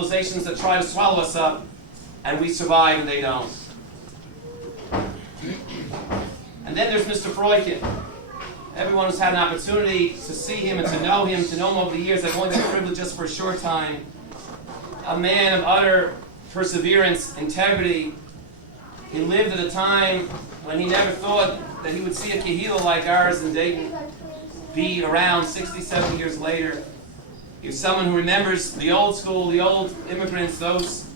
civilizations that try to swallow us up, and we survive and they don't. And then there's Mr. Froikin. Everyone who's had an opportunity to see him and to know him over the years. I've only been privileged just for a short time. A man of utter perseverance, integrity. He lived at a time when he never thought that he would see a kehillah like ours in Dayton be around 67 years later. He was someone who remembers the old school, the old immigrants, those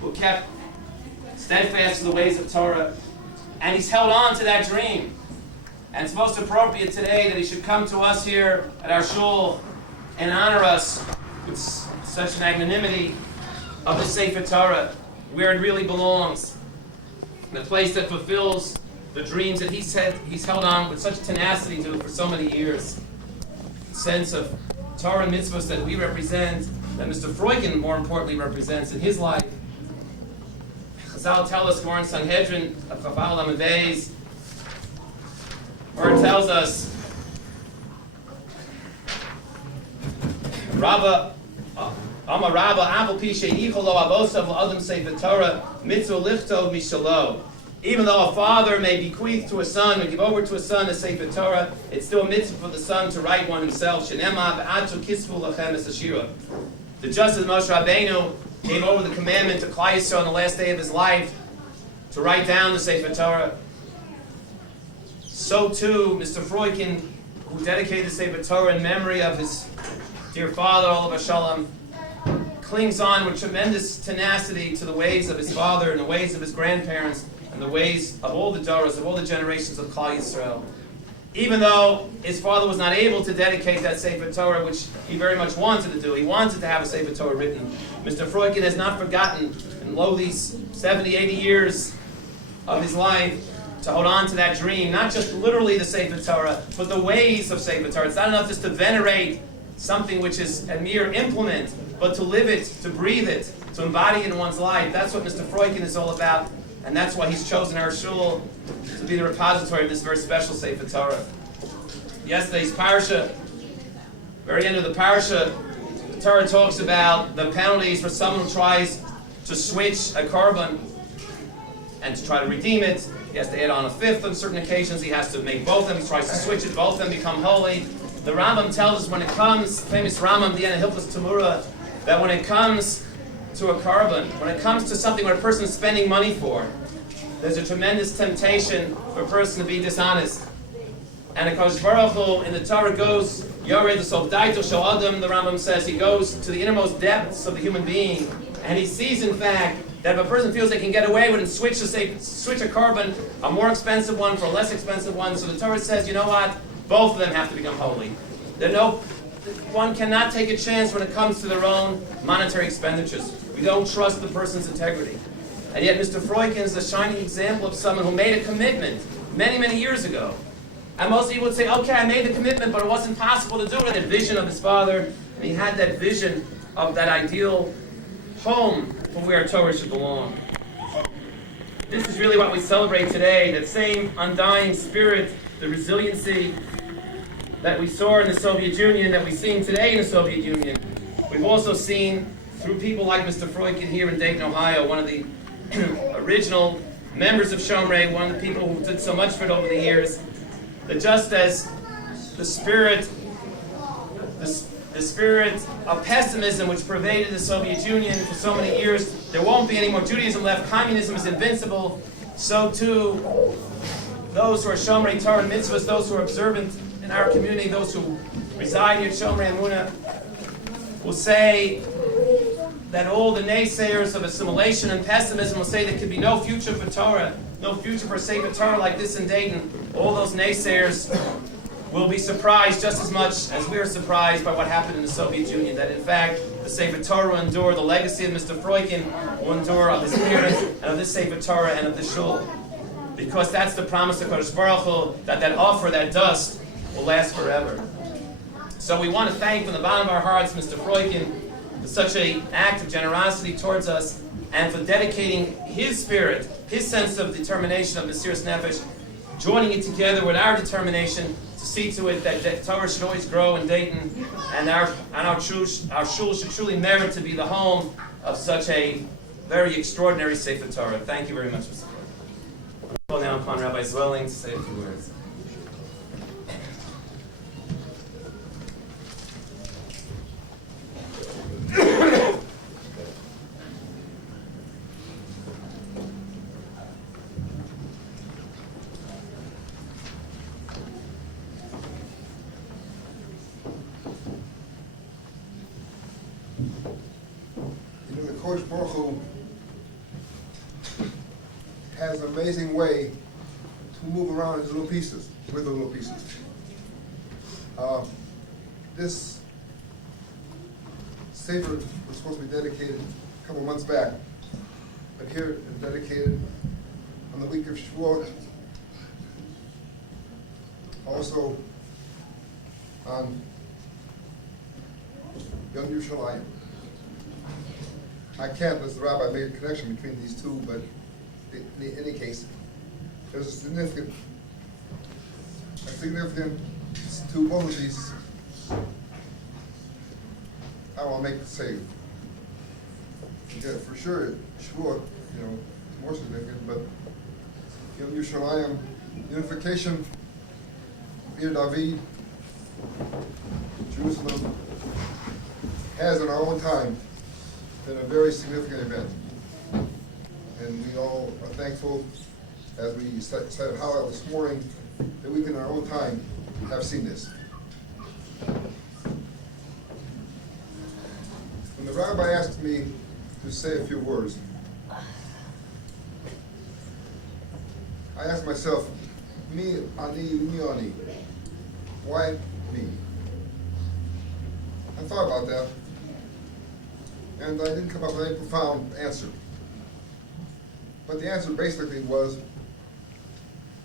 who kept steadfast to the ways of Torah. And he's held on to that dream. And it's most appropriate today that he should come to us here at our shul and honor us with such an magnanimity of the Sefer Torah, where it really belongs. The place that fulfills the dreams that he's held on with such tenacity to for so many years. The sense of Torah and mitzvahs that we represent, that Mr. Froikin more importantly represents in his life. Chazal tell us, more in Sanhedrin, of Chafal Amadeis, where it tells us, Rabba, Amar Rabba, Aval Pishe, Yicholo Avosav, L'Adam Sefer Torah, Mitzvah Lichtov Mishalo. Even though a father may bequeath to a son, or give over to a son a Sefer Torah, it's still a mitzvah for the son to write one himself. Shenema v'atu kisvu lachem es hashira. The just as Moshe Rabbeinu gave over the commandment to Klal Yisrael on the last day of his life to write down the Sefer Torah, so too Mr. Froikin, who dedicated the Sefer Torah in memory of his dear father, Olav Shalom, clings on with tremendous tenacity to the ways of his father and the ways of his grandparents and the ways of all the Doros, of all the generations of Klal Yisrael. Even though his father was not able to dedicate that Sefer Torah, which he very much wanted to do, he wanted to have a Sefer Torah written. Mr. Froikin has not forgotten, in these 70, 80 years of his life, to hold on to that dream, not just literally the Sefer Torah, but the ways of Sefer Torah. It's not enough just to venerate something which is a mere implement, but to live it, to breathe it, to embody it in one's life. That's what Mr. Froikin is all about. And that's why he's chosen our shul to be the repository of this very special Sefer Torah. Yesterday's parsha, very end of the parsha, the Torah talks about the penalties for someone who tries to switch a korban and to try to redeem it. He has to add on a fifth on certain occasions. He has to make both of them. He tries to switch it. Both of them become holy. The Rambam tells us when it comes, famous Rambam, the end of Hilchos Tamura, that when it comes to a korban, when it comes to something where a person is spending money for, there's a tremendous temptation for a person to be dishonest. And HaKadosh Baruch Hu in the Torah goes, Yored Sof Daito Shel Adam, the Rambam says, he goes to the innermost depths of the human being, and he sees in fact that if a person feels they can get away with it and switch a korban, a more expensive one for a less expensive one, so the Torah says, you know what, both of them have to become holy. One cannot take a chance when it comes to their own monetary expenditures. We don't trust the person's integrity. And yet Mr. Froikin is a shining example of someone who made a commitment many, many years ago. And most people would say, okay, I made the commitment, but it wasn't possible to do it. And the vision of his father, and he had that vision of that ideal home from where Torah should belong. This is really what we celebrate today, that same undying spirit, the resiliency that we saw in the Soviet Union, that we're seeing today in the Soviet Union. We've also seen through people like Mr. Froikin here in Dayton, Ohio, one of the original members of Shomrei, one of the people who did so much for it over the years, that just as the spirit of pessimism which pervaded the Soviet Union for so many years, there won't be any more Judaism left, communism is invincible, so too those who are Shomrei Torah and mitzvahs, those who are observant in our community, those who reside here at Shomrei Emunah, will say that all the naysayers of assimilation and pessimism will say there could be no future for Torah, no future for Sefer Torah like this in Dayton. All those naysayers will be surprised just as much as we are surprised by what happened in the Soviet Union, that in fact the Sefer Torah will endure, the legacy of Mr. Froikin will endure, of his parents and of this Sefer Torah and of the shul. Because that's the promise of Kadosh Baruch Hu, that offer, that dust, will last forever. So we want to thank from the bottom of our hearts Mr. Froikin for such an act of generosity towards us and for dedicating his spirit, his sense of determination of Mesiras Nefesh, joining it together with our determination to see to it that Torah should always grow in Dayton, and our shul should truly merit to be the home of such a very extraordinary Sefer Torah. Thank you very much, Mr. Froikin. I'll call now upon Rabbi Zwelling to say a few words. Baruch Hu has an amazing way to move around his little pieces, with the little pieces. This Sefer was supposed to be dedicated a couple months back, but here it's dedicated on the week of Shavuot, also on Yom Yerushalayim. I can't, as the rabbi, make a connection between these two, but in any case, there's a significance to both of these. I will make the same. Yeah, for sure, Shavuot, it's more significant, but Yom Yerushalayim, unification, Ir David, Jerusalem, has in our own time been a very significant event. And we all are thankful, as we said Hallel this morning, that we can in our own time have seen this. When the rabbi asked me to say a few words, I asked myself, mi ani, why me? I thought about that, and I didn't come up with any profound answer. But the answer basically was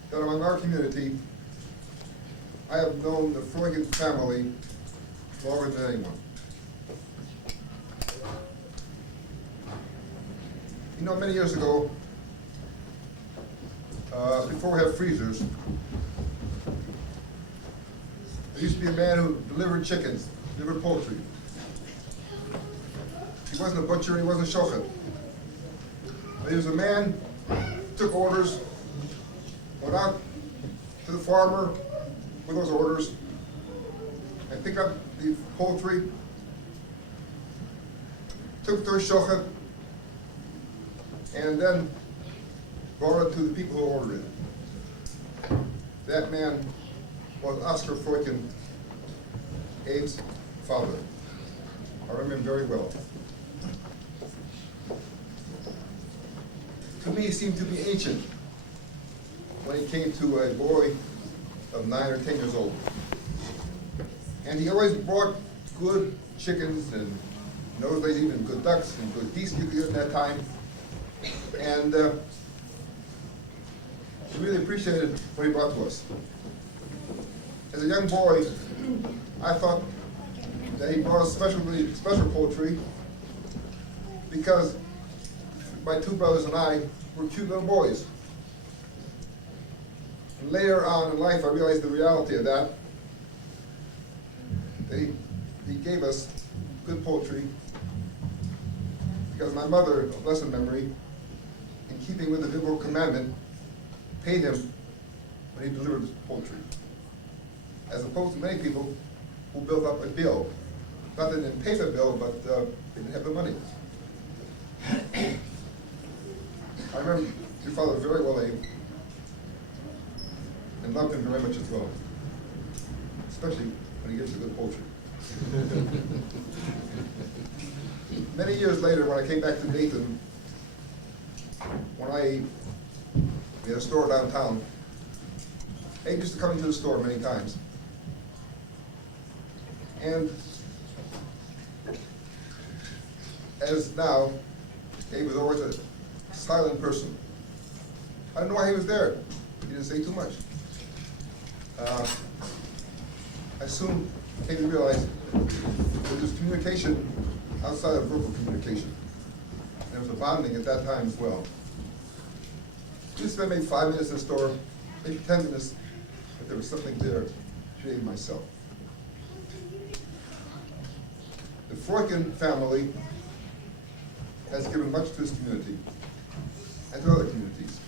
that among our community, I have known the Froikin family longer than anyone. Many years ago, before we had freezers, there used to be a man who delivered chickens, delivered poultry. He wasn't a butcher, he wasn't a shochet. But he was a man who took orders, went out to the farmer with those orders, and picked up the poultry, took it to a shochet, and then brought it to the people who ordered it. That man was Oscar Froikin, Abe's father. I remember him very well. To me, he seemed to be ancient when he came to a boy of 9 or 10 years old. And he always brought good chickens, and in those days even good ducks and good geese you could get at that time. And we really appreciated what he brought to us. As a young boy, I thought that he brought us special poultry because my two brothers and I were cute little boys. And later on in life, I realized the reality of that. He gave us good poultry because my mother, of blessed memory, in keeping with the biblical commandment, paid him when he delivered poultry, as opposed to many people who built up a bill. Not that they didn't pay the bill, but they didn't have the money. I remember your father very well, Abe, and loved him very much as well, especially when he gives you good poultry. Many years later, when I came back to Dayton, we had a store downtown, Abe used to come into the store many times. And as now, Abe was always a silent person. I don't know why he was there. He didn't say too much. I soon came to realize that there was communication outside of verbal communication. And there was a bonding at that time as well. We spent maybe 5 minutes in the store, maybe 10 minutes, but there was something there created myself. The Froikin family has given much to this community and to other communities.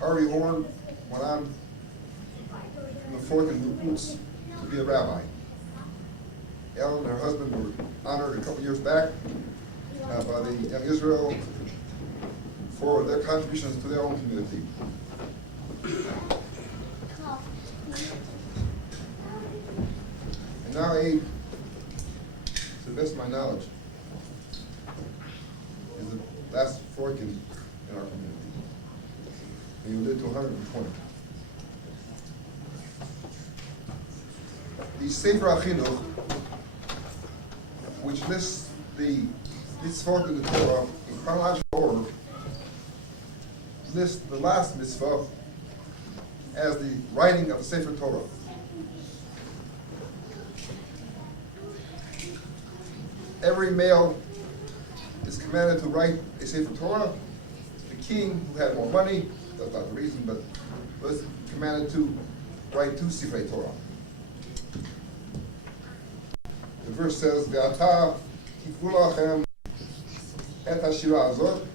Harvey Horn went on from the Froikin roots to be a rabbi. Ellen and her husband were honored a couple years back by the Young Israel for their contributions to their own community. And now Abe, to the best of my knowledge, is the last Froikin in our community. And he lived to 120. The Sefer Achinuch, which lists the mitzvot in the Torah in chronological order, lists the last mitzvah as the writing of the Sefer Torah. Every male is commanded to write a Sefer Torah. The king, who had more money, that's not the reason, but was commanded to write 2 Sefer Torah. The verse says, "Ve'ata kikru lachem et hashira hazot,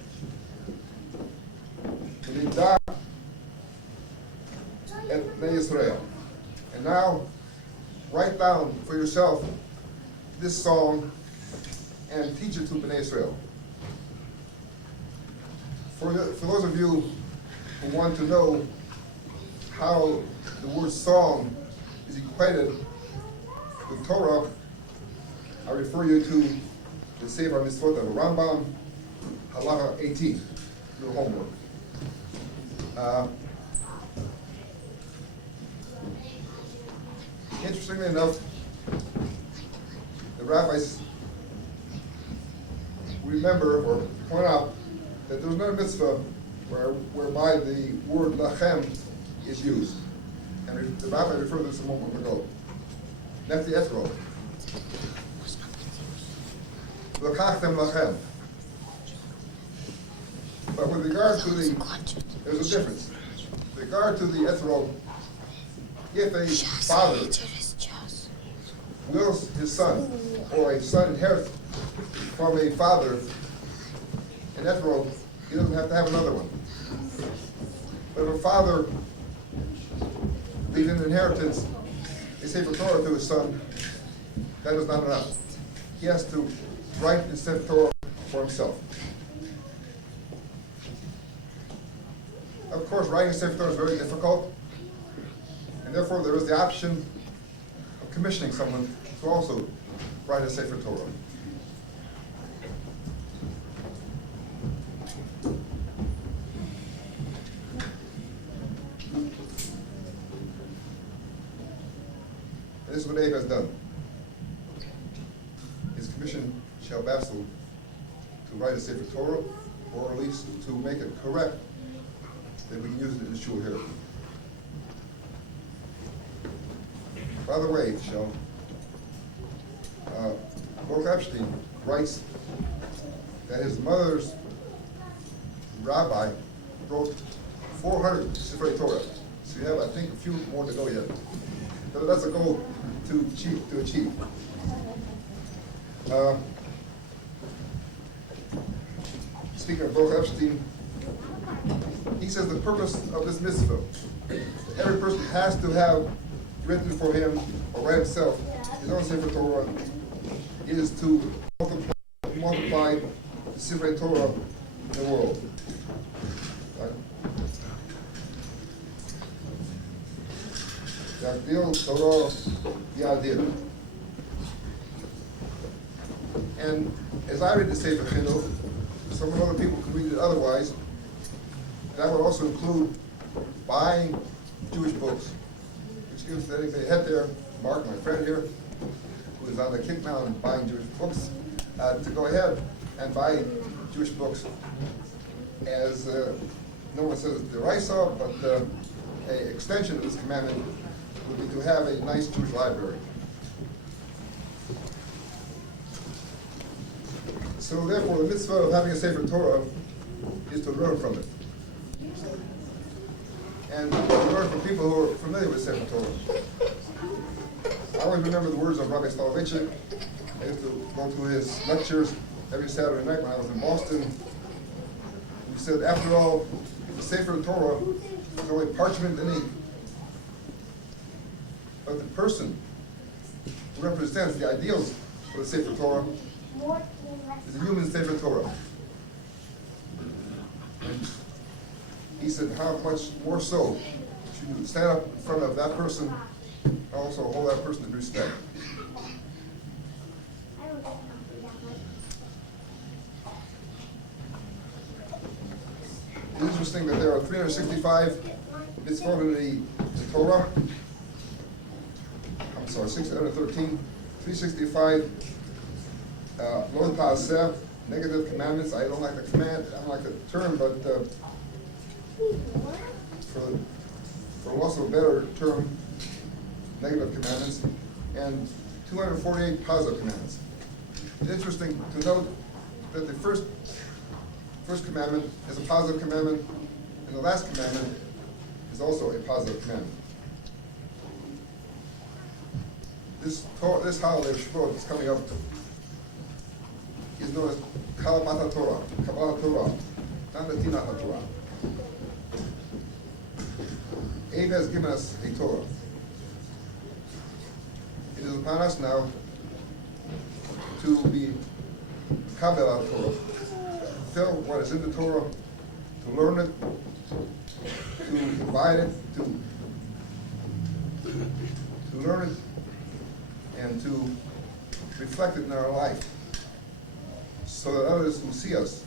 v'nid'a et bnei Yisrael." And now, write down for yourself this song and teach it to Bnei Israel. For those of you who want to know how the word song is equated with Torah, I refer you to the Sefer Mitzvot of Rambam, Halacha 18, your homework. Interestingly enough, the rabbis remember or point out that there's no mitzvah whereby the word lachem is used. And the rabbi referred to this a moment ago. Nefti etro. L'kachtem lachem. But with regard to there's a difference. With regard to the etro, if a father wills his son, or a son inherits from a father an etro, he doesn't have to have another one. But if a father leaves an inheritance, a Sefer Torah to his son, that is not enough. He has to write the Sefer Torah for himself. Of course, writing a Sefer Torah is very difficult, and therefore there is the option of commissioning someone to also write a Sefer Torah. And this is what Abe has done. His commission shall Basil to write a Sefer Torah, or at least to make it correct that we can use it in the shul here. By the way, Baruch Epstein writes that his mother's rabbi wrote 400 Sefer Torah. So you have, I think, a few more to go yet. So that's a goal to achieve. Speaking of Baruch Epstein, he says the purpose of this mitzvah, every person has to have written for him or by himself his own Sefer Torah, is to multiply the Sefer Torah in the world. Yagdil Torah Yadir. And as I read the Sefer Chinuch, some other people can read it otherwise. That would also include buying Jewish books, which gives anybody head there, Mark, my friend here, who is on the kick now and buying Jewish books, to go ahead and buy Jewish books as no one says deraisa, but an extension of this commandment would be to have a nice Jewish library. So therefore, the mitzvah of having a Sefer Torah is to learn from it. And to learn from people who are familiar with Sefer Torah. I always remember the words of Rabbi Soloveitchik. I used to go to his lectures every Saturday night when I was in Boston. He said, after all, the Sefer Torah is only parchment and ink. But the person who represents the ideals for the Sefer Torah is a human Sefer Torah. And he said, how much more so should you stand up in front of that person and also hold that person in respect. It's interesting that there are 365 mitzvot in the Torah. I'm sorry, 613, 365 lo ta'aseh, negative commandments. I don't like the command, I don't like the term, but for loss of a better term, negative commandments, and 248 positive commandments. It's interesting to note that the first commandment is a positive commandment, and the last commandment is also a positive commandment. This holiday of Shavuot is coming up is known as Kabbalat Torah, Kabbalat Torah, not the Tinat Torah. Abe has given us a Torah. It is upon us now to be Kabbalat Torah, to tell what is in the Torah, to learn it, to divide it, to learn it, and to reflect it in our life, so that others who see us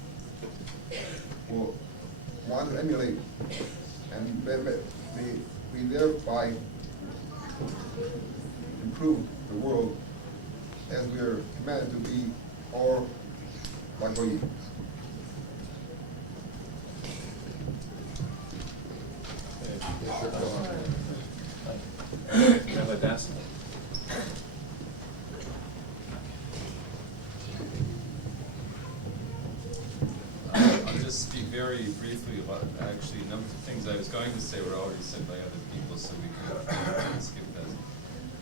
will want to emulate and we thereby improve the world as we are commanded to be or like Goyim. I'll just speak very briefly about, actually, a number of things I was going to say were already said by other people, so we can skip that.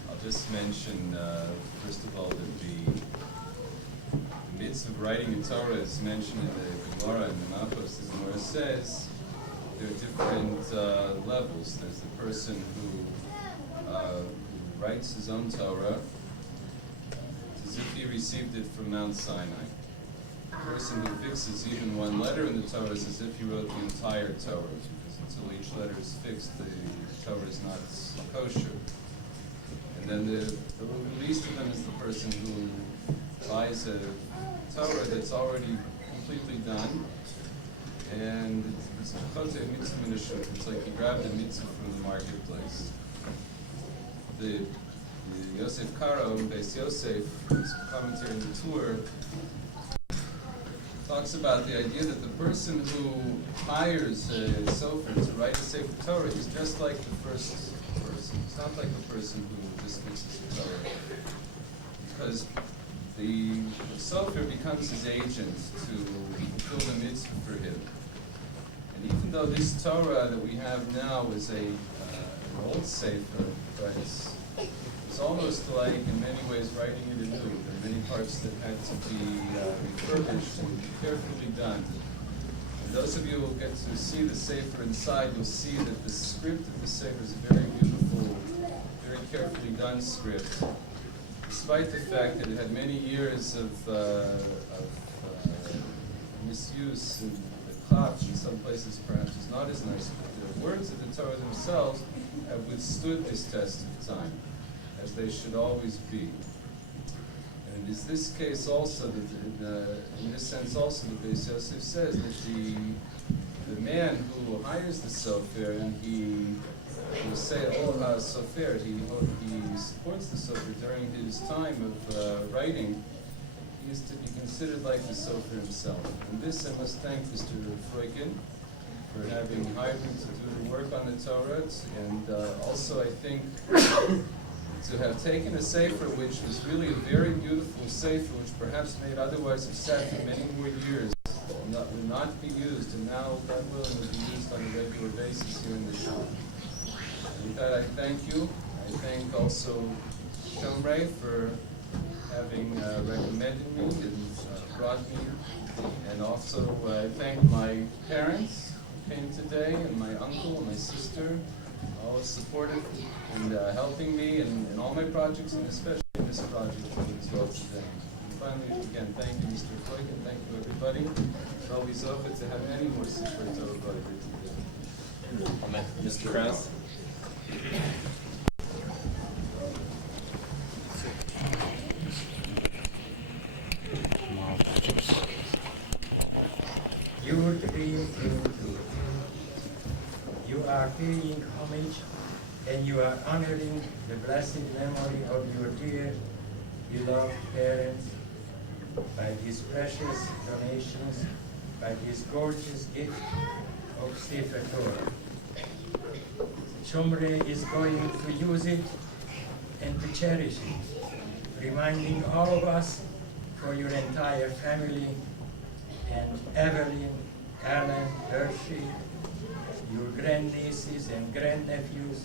I'll just mention, first of all, that the mitzvah of writing a Torah is mentioned in the Gemara, and the Malchus, the Gemara says, there are different levels. There's the person who writes his own Torah. It's as if he received it from Mount Sinai. The person who fixes even one letter in the Torah is as if he wrote the entire Torah, because until each letter is fixed, the Torah is not kosher. And then the least of them is the person who buys a Torah that's already completely done, and it's like he grabbed a mitzvah from the marketplace. The Yosef Karo, Beis Yosef, his commentary on the Torah, talks about the idea that the person who hires a Sefer to write a Sefer Torah is just like the first person. It's not like the person who just fixes the Torah. Because the Sefer becomes his agent to fulfill the mitzvah for him. And even though this Torah that we have now is an old Sefer, but it's almost like, in many ways, writing it anew. There are many parts that had to be refurbished and carefully done. And those of you who will get to see the Sefer inside, you'll see that the script of the Sefer is a very beautiful, very carefully done script, despite the fact that it had many years of misuse, and the Chaf in some places perhaps is not as nice. But the words of the Torah themselves have withstood this test of time, as they should always be. And it is this case also, that in this sense also, that Beis Yosef says that the man who hires the Sofer, and he will say, oh, Sofer, he supports the Sofer during his time of writing, he is to be considered like the Sofer himself. And this I must thank Mr. Froikin for having hired me to do the work on the Torah, and also I think to have taken a Sefer which was really a very beautiful Sefer, which perhaps may otherwise have sat for many more years, will not be used, and now God willing will be used on a regular basis here in the shul. And with that, I thank you. I thank also Shomrei for having recommended me and brought me, and also I thank my parents who came today, and my uncle and my sister, always supportive and helping me in all my projects, and especially in this project as well today. And finally, again, thank you, Mr. Froikin, thank you, everybody. I'll be so good to have many more Sefer Torah here today. Amen. Mr. Krause. Your dream came true. You are paying homage and you are honoring the blessed memory of your dear, beloved parents by these precious donations, by this gorgeous gift of Sefer Torah. Shomrei is going to use it and to cherish it, reminding all of us for your entire family, and Evelyn, Alan, Hershey, your grandnieces and grandnephews,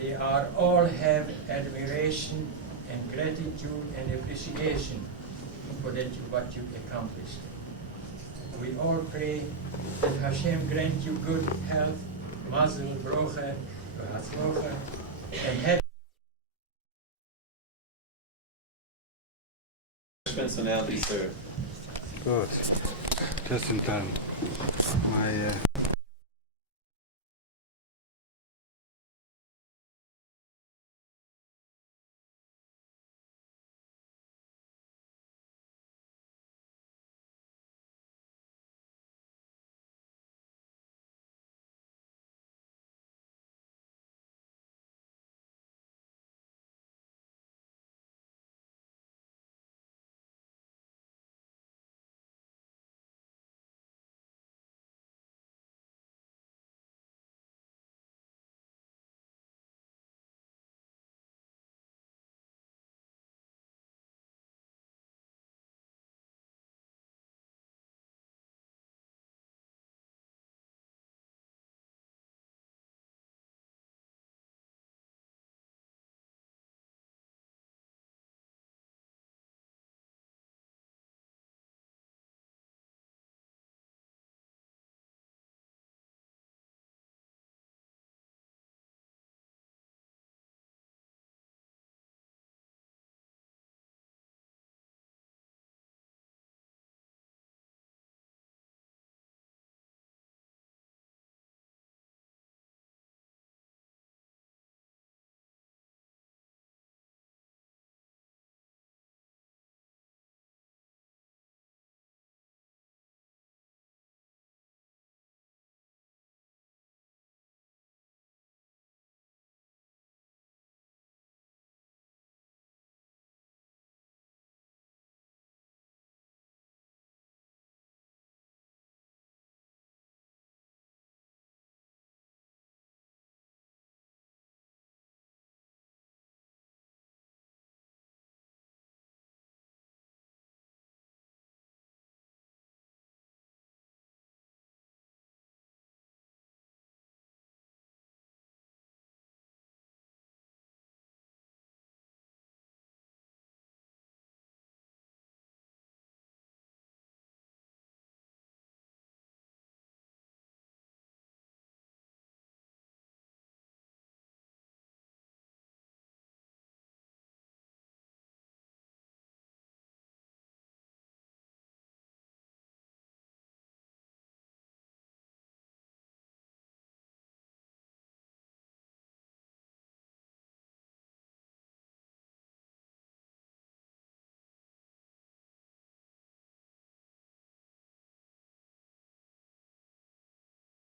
they are all have admiration and gratitude and appreciation for what you accomplished. We all pray that Hashem grant you good health, mazel, brocha, v'hatzlocha, and happy. So now these are Good. Just in time. My